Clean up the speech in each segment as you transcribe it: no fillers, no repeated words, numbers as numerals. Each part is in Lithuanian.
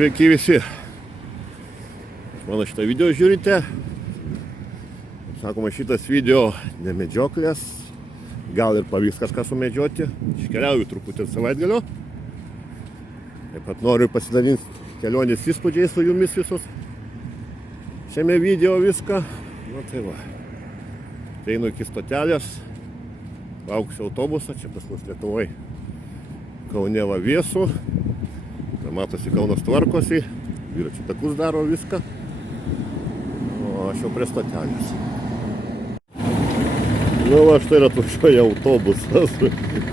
Sveiki visi. Mano šitą video žiūrite. Sakoma, šitas video ne medžioklės. Gal ir pavyks kažką sumedžioti. Iškeliauju truputį savaitgalio. Taip pat noriu pasidalinti kelionės įspūdžiais su jumis visus. Šiame video viską. Nu tai va. Einu iki stotelės. Lauksiu autobusą. Čia pas mus Lietuvoje. Kaune va vėsu. Matosi, Kaunas tvarkosi. Dviračių takus daro viską. O aš jau prie stotelės. Nu va, štai atvažiuoja autobusas.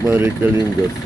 Man reikalingas.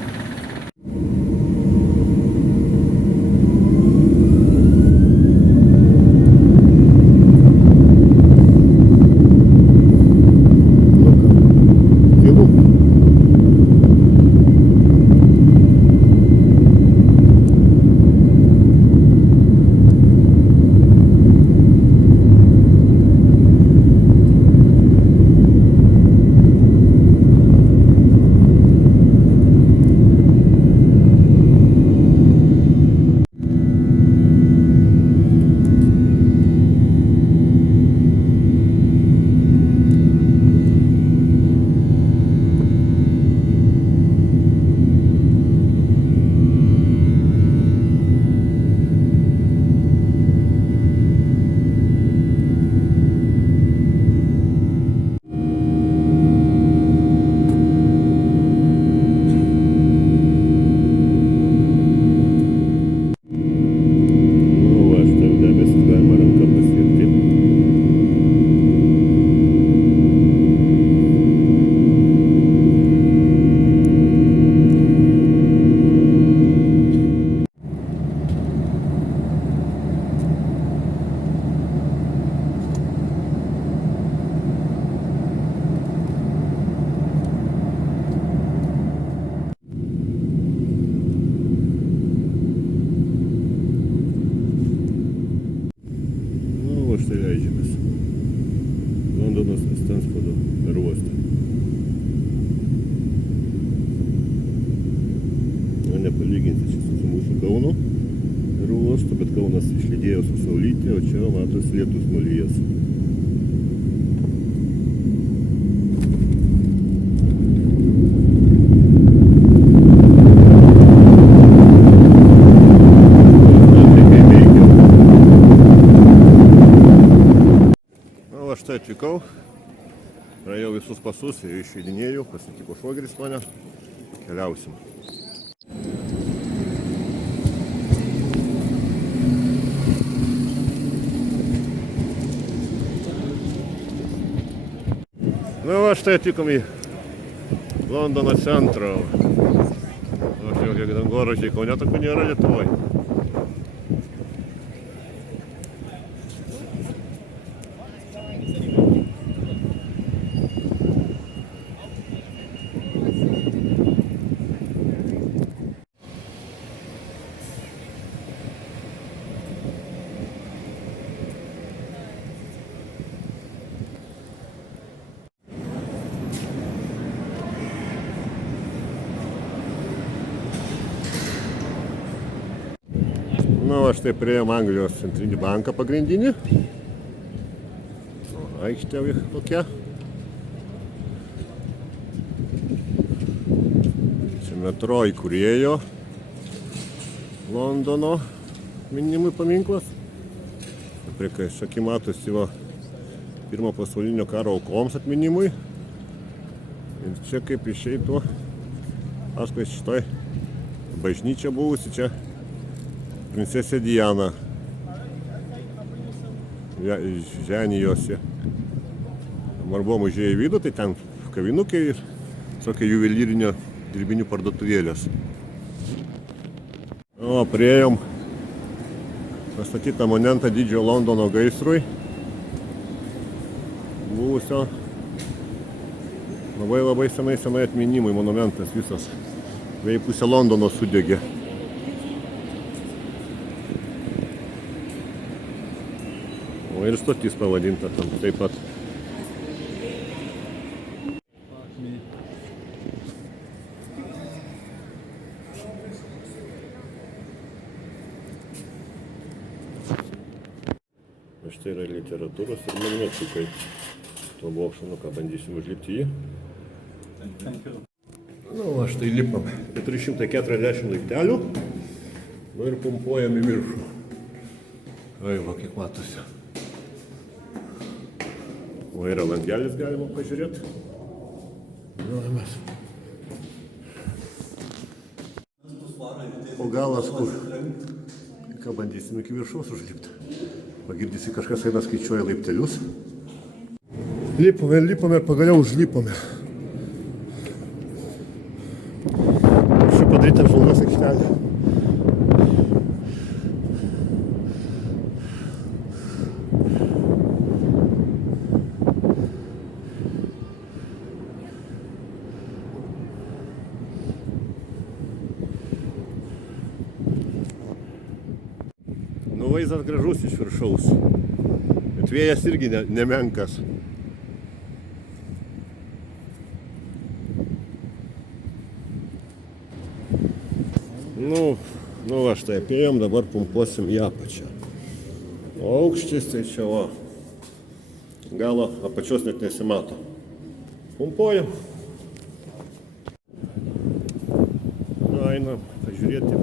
Štai leidžiamės. Londonas Stansfordo oro uoste. Nepalyginti čia su mūsų Kauno oro uostu, bet Kaunas išlydėjo su saulytė, o čia matos lietus nulyjas. Štai atvykau, praėjau visus pasus ir išeidinėjau, pasitiko švogeris mane, keliausim. Nu va, štai atvykom į Londono centrą. Aš jau kiek dangoraižiai, Kaune tokių nėra Lietuvoje. Nu, aš tai priėjom Anglijos centrinį banką pagrindinį. Aikštė tokia. Čia metro įkūrėjo Londono minimui paminklas. Prieš akį matosi va pirmo pasaulinio karo aukoms atminimui. Ir čia kaip išeitų, paskui šitoj bažnyčia buvusi čia. Princesė Diana ženijosi. Ar buvom užėję į vidų, tai ten kavinukai ir tokia juvelyrinio dirbinių parduotuvėlės. O, priėjom pastatytą monumentą didžiojo Londono gaisrui. Buvusio labai senai atminimui monumentas visas. Beveik pusė Londono sudegė. O ir stotis pavadinta tam taip pat. štai yra literatūros ir magnetukai. Tuo bokštu, ką bandysim užlipti jį. Va štai lipam. 440 laiptelių. Ir pumpuojam į viršų. Va, kiek matosi. O yra langelis, galima pažiūrėti. Mes. O galas kur? Ką bandysim iki viršaus užlipti. Pagirdysi, kažkas eina skaičiuoja laiptelius. Lipome ir pagaliau užlipome. Čia padaryta apžvalgos aikštelė. Vaizdas gražus iš viršaus, bet vėjas irgi nemenkas. Nu va štai apėjom, dabar pumpuosim į apačią. O aukštis tai čia va, galo apačios net nesimato. Pumpuojam. Einam pažiūrėti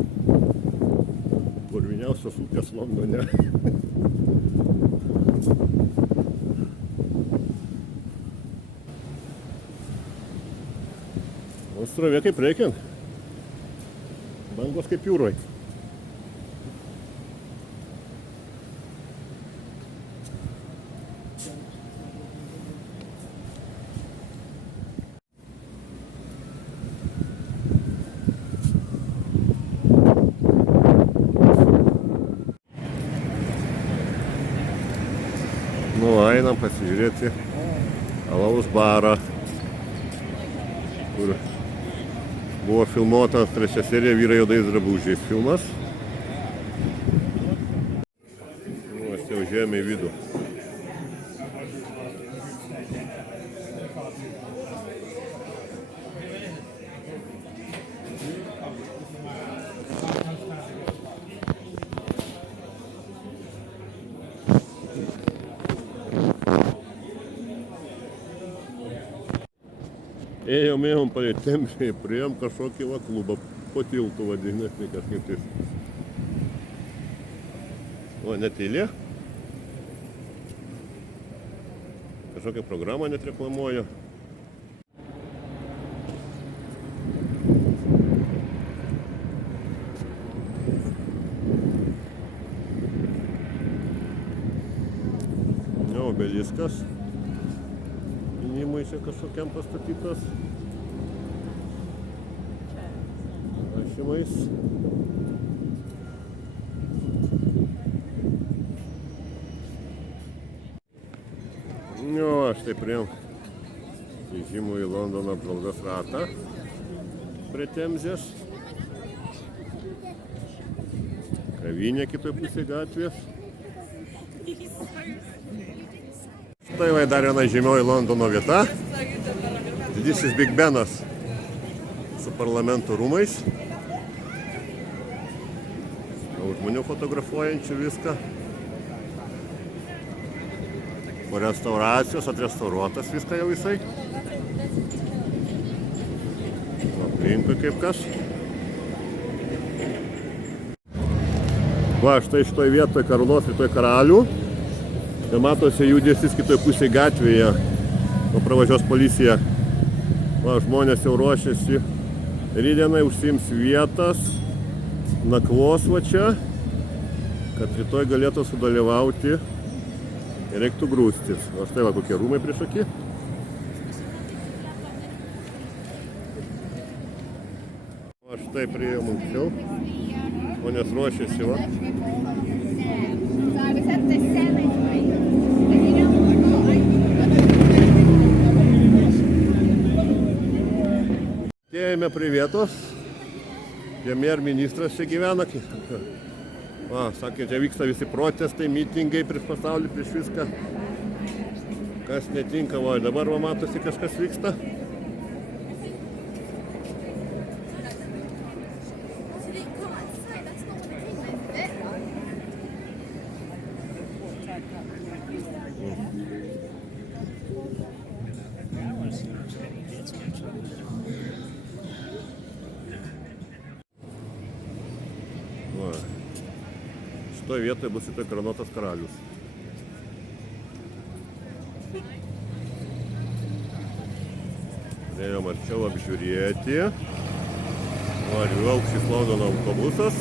purviniausios upės Londone. O srovė kaip reikiant. Bangos kaip jūroj. Einam pasižiūrėti alaus barą, kur buvo filmuota 3 serija Vyrai juodais drabužiais filmas. Mes jau užėjome į vidų. Ėjom palei Temzę, priėjom kažkokį klubą, po tiltu vadinasi, kažkaip tais. O, net eilė. Kažkokią programą net reklamuoja. Obeliskas. Gynimui čia kažkokiam pastatytas. Rašymais. Aš tai priėjom įžymų į Londono apžvalgos ratą prie Temzės. Kavinė kitoj pusėje gatvės. Štai va dar viena žymioji Londono vieta. Didysis Big Benas su parlamento rūmais. Žmonių fotografuojančių viską. Po restauracijos atrestauruotas viską jau visai. Aplinkui kaip kas. Va, štai šitoj vietoj Karūnos, rytoj Karalių. Tai matosi judesys kitoj pusėje gatvėje. O pravažiuos policija. Va, žmonės jau ruošiasi. Rytdienai užsiims vietas. Nakvos va čia. Kad rytoj galėtų sudalyvauti. Ir reiktų grūstis. O štai va kokie rūmai prieš akį. O štai priėjom anksčiau. Žmonės ruošiasi va. Atėjome prie vietos. Premjerministras čia gyvena. Va, sakė, čia vyksta visi protestai, mitingai prieš pasaulį, prieš viską. Kas netinka, va, dabar va, matosi kažkas vyksta. šitoje vietoje bus šitoj karūnuotas karalius. Ėjom arčiau apžiūrėti. Va, Aukštis Londono autobusas.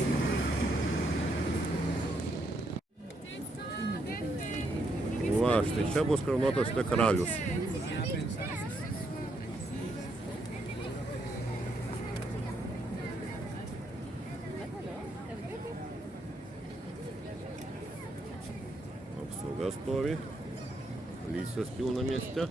Va, štai čia bus karūnuotas štai karalius. Apsauga stovi. Policijos pilna mieste.